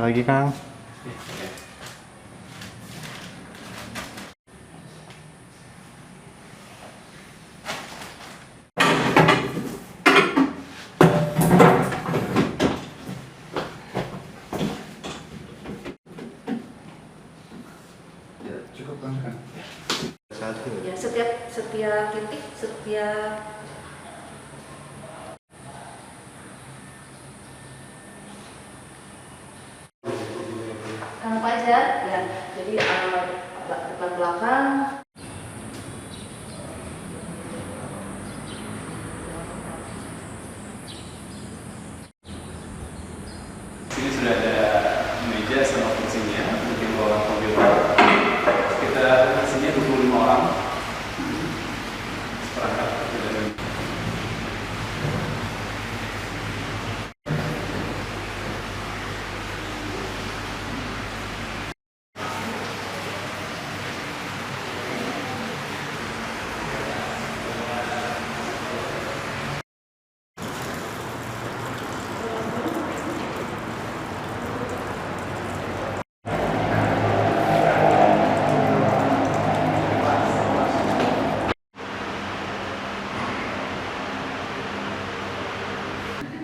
Lagi Kang. Ya, cukup kan? Satu. Ya, setiap titik, setiap apa aja ya. Jadi depan belakang. Sini sudah ada meja sama kursinya, mungkin bawa komputer. Kita isinya 25 orang. Seperangkat.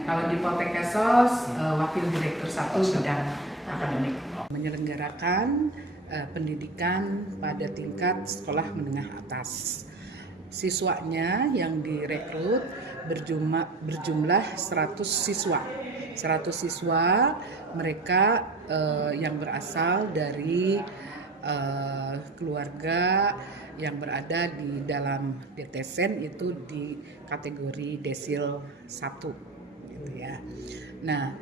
Kalau di Poltekkes, Wakil Direktur 1 Bidang Akademik menyelenggarakan pendidikan pada tingkat sekolah menengah atas. Siswanya yang direkrut berjumlah 100 siswa. 100 siswa mereka yang berasal dari keluarga yang berada di dalam DTSEN itu di kategori desil 1 gitu ya. Nah,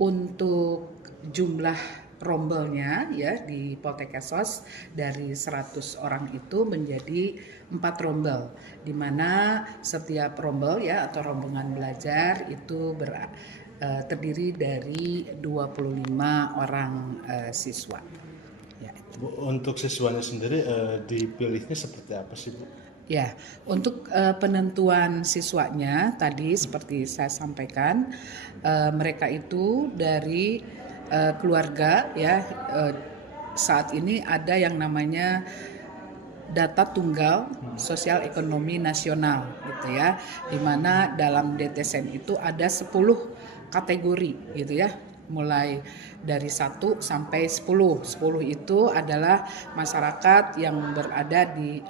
untuk jumlah rombelnya ya di Poltekkes dari 100 orang itu menjadi 4 rombel, di mana setiap rombel ya atau rombongan belajar itu terdiri dari 25 orang siswa. Ya, Bu, untuk siswanya sendiri dipilihnya seperti apa sih Bu? Ya, untuk penentuan siswanya tadi seperti saya sampaikan, mereka itu dari keluarga ya. Saat ini ada yang namanya data tunggal sosial ekonomi nasional gitu ya, di mana dalam DTSEN itu ada 10 kategori gitu ya, mulai dari 1 sampai 10. 10 itu adalah masyarakat yang berada di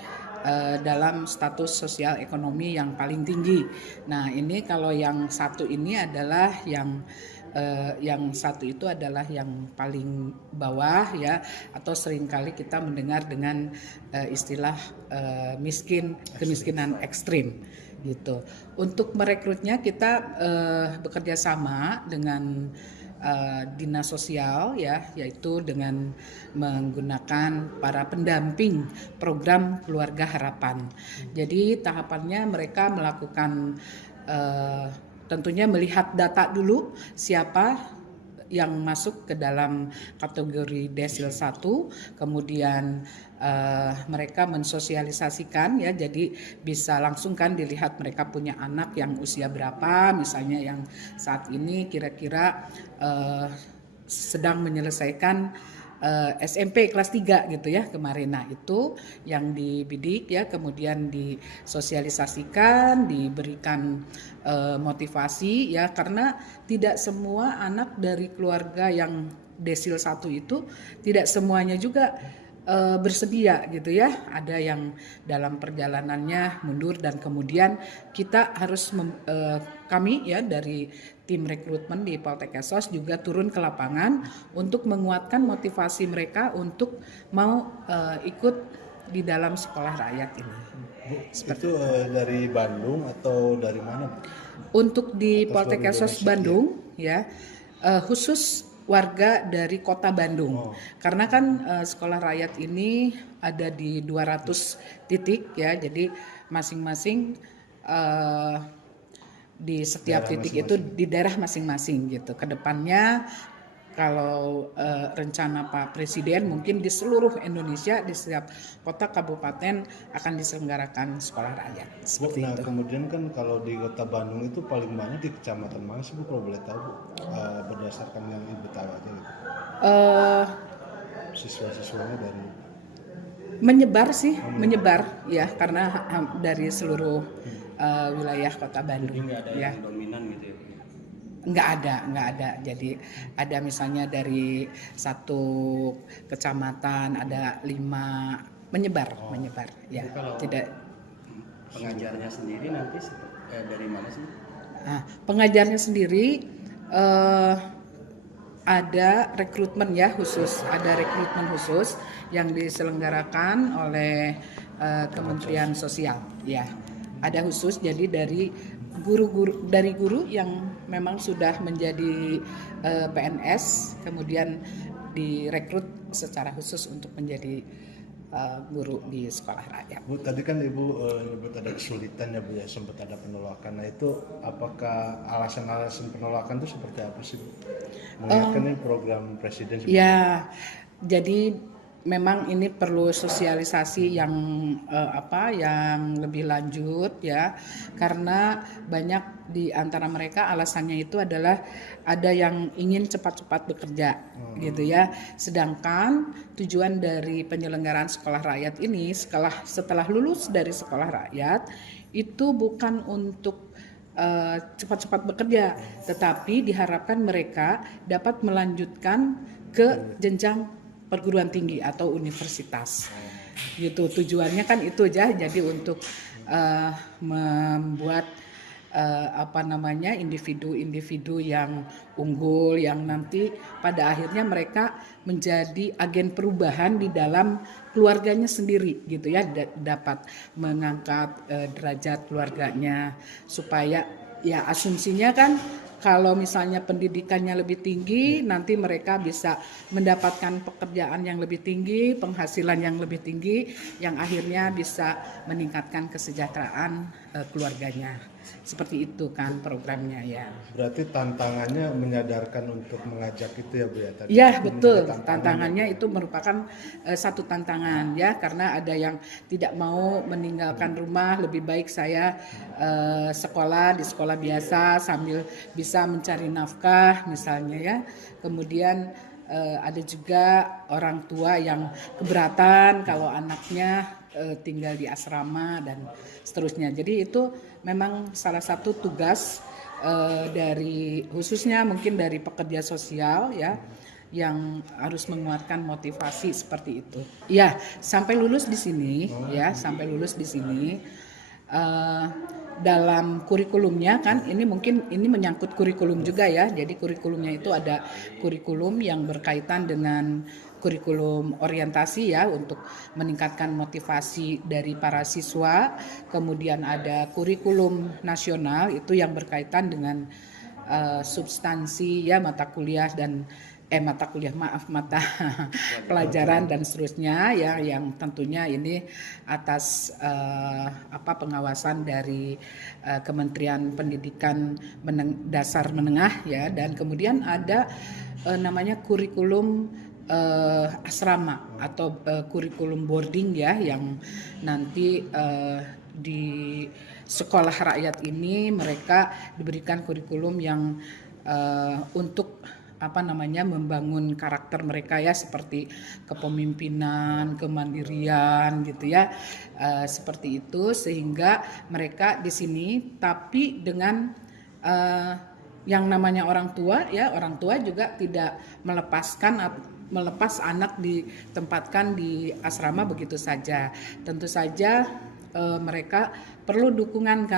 dalam status sosial ekonomi yang paling tinggi. Nah, ini kalau yang satu ini adalah yang satu itu adalah yang paling bawah ya, atau seringkali kita mendengar dengan istilah kemiskinan ekstrim gitu. Untuk merekrutnya kita bekerja sama dengan dinas sosial ya, yaitu dengan menggunakan para pendamping program Keluarga Harapan. Jadi tahapannya mereka melakukan tentunya melihat data dulu siapa yang masuk ke dalam kategori desil 1, kemudian mereka mensosialisasikan ya, jadi bisa langsung kan dilihat mereka punya anak yang usia berapa, misalnya yang saat ini kira-kira sedang menyelesaikan SMP kelas 3 gitu ya kemarin. Nah, itu yang dibidik ya, kemudian disosialisasikan, diberikan motivasi ya, karena tidak semua anak dari keluarga yang desil 1 itu tidak semuanya juga bersedia gitu ya. Ada yang dalam perjalanannya mundur dan kemudian kita harus kami ya dari tim rekrutmen di Poltekkes juga turun ke lapangan untuk menguatkan motivasi mereka untuk mau ikut di dalam sekolah rakyat ini. Bu, itu dari Bandung atau dari mana Bu? Untuk di Atau seluruh Poltekkes Indonesia, Bandung ya, khusus warga dari kota Bandung. Karena kan sekolah rakyat ini ada di 200 titik ya, jadi masing-masing di setiap Daerah titik itu di daerah masing-masing gitu. Kedepannya kalau rencana Pak Presiden mungkin di seluruh Indonesia di setiap kota kabupaten akan diselenggarakan sekolah rakyat seperti Nah, itu. kemudian kan kalau di Kota Bandung itu paling banyak di kecamatan mana sih Bu, kalau boleh tahu Bu? Berdasarkan yang Ibu tahu aja gitu. Eh, Siswa-siswanya dari menyebar ya karena dari seluruh wilayah Kota Bandung. Jadi nggak ada ya. yang dominan gitu ya? Nggak ada. Jadi ada misalnya dari satu kecamatan ada 5 menyebar ya. Jadi kalau Tidak. pengajarnya sendiri nanti dari mana sih? Nah, pengajarnya sendiri ada rekrutmen khusus yang diselenggarakan oleh Kementerian Sosial ya. Ada khusus jadi dari guru yang memang sudah menjadi PNS kemudian direkrut secara khusus untuk menjadi guru di sekolah rakyat. Bu, tadi kan Ibu nyebut ada kesulitan ya Bu ya, sempat ada penolakan. Nah itu apakah alasan-alasan penolakan itu seperti apa sih Bu? Mengingatkan ini program Presiden. Ya, jadi memang ini perlu sosialisasi yang yang lebih lanjut ya, karena banyak di antara mereka alasannya itu adalah ada yang ingin cepat-cepat bekerja gitu ya. Sedangkan tujuan dari penyelenggaraan sekolah rakyat ini setelah lulus dari sekolah rakyat itu bukan untuk cepat-cepat bekerja, tetapi diharapkan mereka dapat melanjutkan ke jenjang perguruan tinggi atau universitas. Gitu tujuannya kan itu aja. Jadi untuk membuat individu-individu yang unggul yang nanti pada akhirnya mereka menjadi agen perubahan di dalam keluarganya sendiri gitu ya, dapat mengangkat derajat keluarganya supaya ya asumsinya kan kalau misalnya pendidikannya lebih tinggi, nanti mereka bisa mendapatkan pekerjaan yang lebih tinggi, penghasilan yang lebih tinggi, yang akhirnya bisa meningkatkan kesejahteraan keluarganya. Seperti itu kan programnya ya. Berarti tantangannya menyadarkan untuk mengajak itu ya Bu ya tadi. Ya betul, tantangannya itu merupakan satu tantangan ya, karena ada yang tidak mau meninggalkan rumah, lebih baik saya sekolah di sekolah biasa sambil bisa mencari nafkah misalnya ya. Kemudian ada juga orang tua yang keberatan kalau anaknya tinggal di asrama dan seterusnya. Jadi itu memang salah satu tugas dari khususnya mungkin dari pekerja sosial ya, yang harus menguatkan motivasi seperti itu. Ya, sampai lulus di sini dalam kurikulumnya kan ini menyangkut kurikulum juga ya. Jadi kurikulumnya itu ada kurikulum yang berkaitan dengan kurikulum orientasi ya untuk meningkatkan motivasi dari para siswa. Kemudian ada kurikulum nasional itu yang berkaitan dengan substansi ya mata pelajaran dan seterusnya ya, yang tentunya ini atas pengawasan dari Kementerian Pendidikan Dasar Menengah ya. Dan kemudian ada namanya kurikulum asrama atau kurikulum boarding ya, yang nanti di sekolah rakyat ini mereka diberikan kurikulum yang untuk membangun karakter mereka ya, seperti kepemimpinan, kemandirian gitu ya, seperti itu, sehingga mereka di sini tapi dengan yang namanya orang tua juga tidak melepas anak ditempatkan di asrama begitu saja. Tentu saja mereka perlu dukungan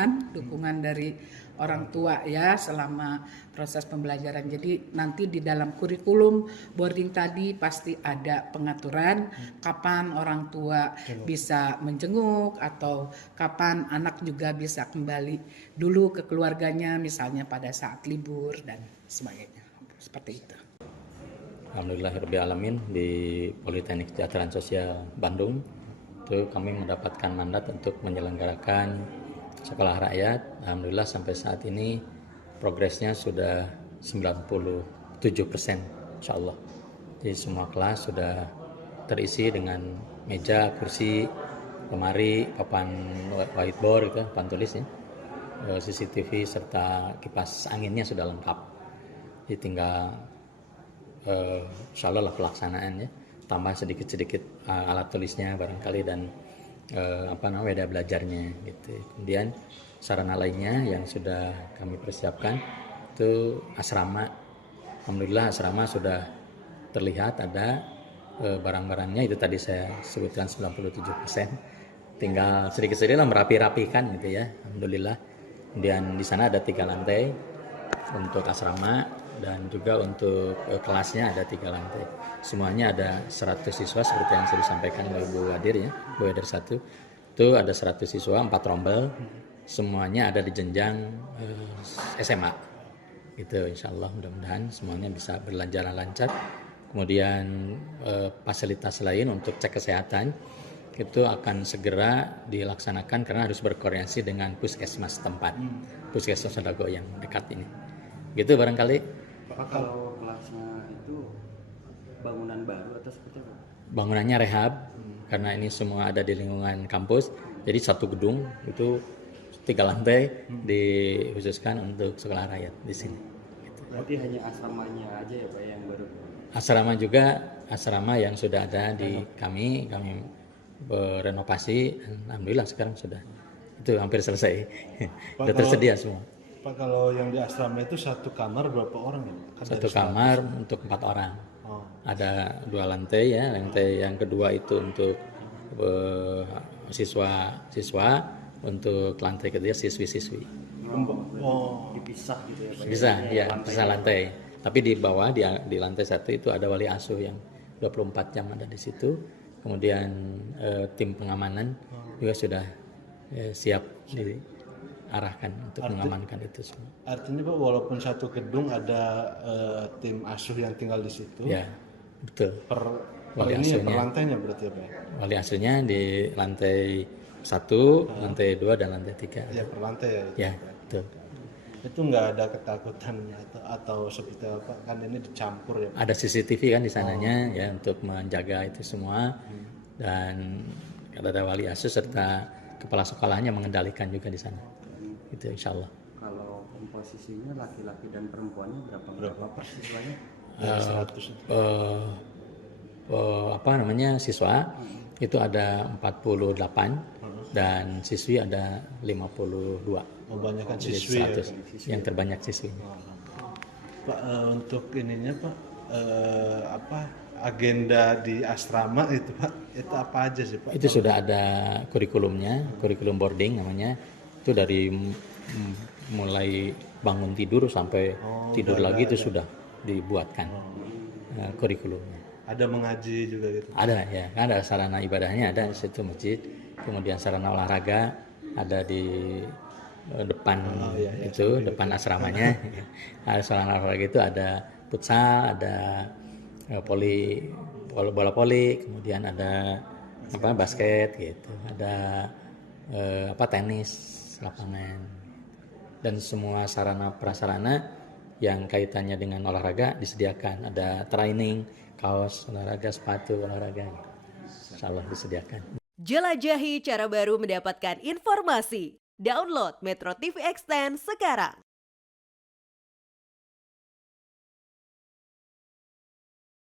dari orang tua ya selama proses pembelajaran. Jadi nanti di dalam kurikulum boarding tadi pasti ada pengaturan kapan orang tua bisa menjenguk atau kapan anak juga bisa kembali dulu ke keluarganya, misalnya pada saat libur dan sebagainya. Seperti itu. Alhamdulillahirrahmanirrahim, di Politeknik Kesejahteraan Sosial Bandung itu kami mendapatkan mandat untuk menyelenggarakan sekolah rakyat. Alhamdulillah sampai saat ini progresnya sudah 97%. insya Allah. Jadi semua kelas sudah terisi dengan meja, kursi, lemari, papan whiteboard, gitu, papan tulis ya. CCTV serta kipas anginnya sudah lengkap. Jadi tinggal insya Allah lah pelaksanaan ya. Tambah sedikit-sedikit alat tulisnya barangkali dan media belajarnya gitu. Kemudian sarana lainnya yang sudah kami persiapkan itu asrama. Alhamdulillah asrama sudah terlihat ada barang-barangnya, itu tadi saya sebutkan 97%. Tinggal sedikit-sedikit lah merapi-rapikan gitu ya. Alhamdulillah. Kemudian di sana ada 3 lantai untuk asrama dan juga untuk kelasnya ada 3 lantai. Semuanya ada 100 siswa seperti yang saya disampaikan oleh Bu Wadir ya, Bu Wadir 1. Itu ada 100 siswa, 4 rombel. Semuanya ada di jenjang SMA. Gitu, insya Allah mudah-mudahan semuanya bisa berjalan lancar. Kemudian fasilitas lain untuk cek kesehatan itu akan segera dilaksanakan karena harus berkoordinasi dengan puskesmas tempat, puskesmas Dago yang dekat ini. Gitu barangkali. Pak, kalau kelasnya itu bangunan baru atau seperti apa? Bangunannya rehab karena ini semua ada di lingkungan kampus. Jadi satu gedung itu 3 lantai dikhususkan untuk sekolah rakyat di sini. Berarti hanya asramanya aja ya Pak yang baru? Asrama juga, asrama yang sudah ada di kami berenovasi. Alhamdulillah sekarang sudah itu hampir selesai. Sudah tersedia semua. Pak, kalau yang di asrama itu satu kamar berapa orang ya? Kan Satu kamar untuk 4 orang. Ada 2 lantai ya. Lantai yang kedua itu untuk siswa, untuk lantai ketiga siswi-siswi. Dipisah gitu ya Pak? Bisa, ya, bisa lantai. Tapi di bawah di lantai 1 itu ada wali asuh yang 24 jam ada di situ. Kemudian tim pengamanan juga sudah siap diarahkan untuk mengamankan itu semua. Artinya Pak, walaupun satu gedung ada tim asuh yang tinggal di situ. Ya, betul. Per Wali ini ya, per asuhnya. lantainya berarti ya Pak? Wali asuhnya di lantai 1, lantai 2 dan lantai 3. Ya per lantai ya. Ya, betul. Itu nggak ada ketakutan atau seperti apa, kan ini dicampur ya Pak? Ada CCTV kan di sananya ya untuk menjaga itu semua, dan ada wali asuh serta kepala sekolahnya mengendalikan juga di sana. Itu insya Allah. Kalau komposisinya laki-laki dan perempuannya berapa Pak siswanya? Dari 100 itu. Siswa itu ada 48 dan siswi ada 52. Oh, banyak kan Jadi siswi 100, ya. yang terbanyak siswinya. Pak, untuk ininya Pak, agenda di asrama itu Pak, itu apa aja sih Pak? Itu sudah ada kurikulumnya, kurikulum boarding namanya. Itu dari mulai bangun tidur sampai tidur lagi itu sudah dibuatkan kurikulumnya. Ada mengaji juga gitu? Ada ya, kan ada sarana ibadahnya, ada di situ masjid. Kemudian sarana olahraga ada di depan depan asramanya. Ada sarana olahraga itu ada futsal, ada bola voli, kemudian ada basket gitu, ada tenis lapangan, dan semua sarana prasarana yang kaitannya dengan olahraga disediakan. Ada training, kaos olahraga, sepatu olahraga, insyaallah disediakan. Jelajahi cara baru mendapatkan informasi. Download Metro TV Extend sekarang.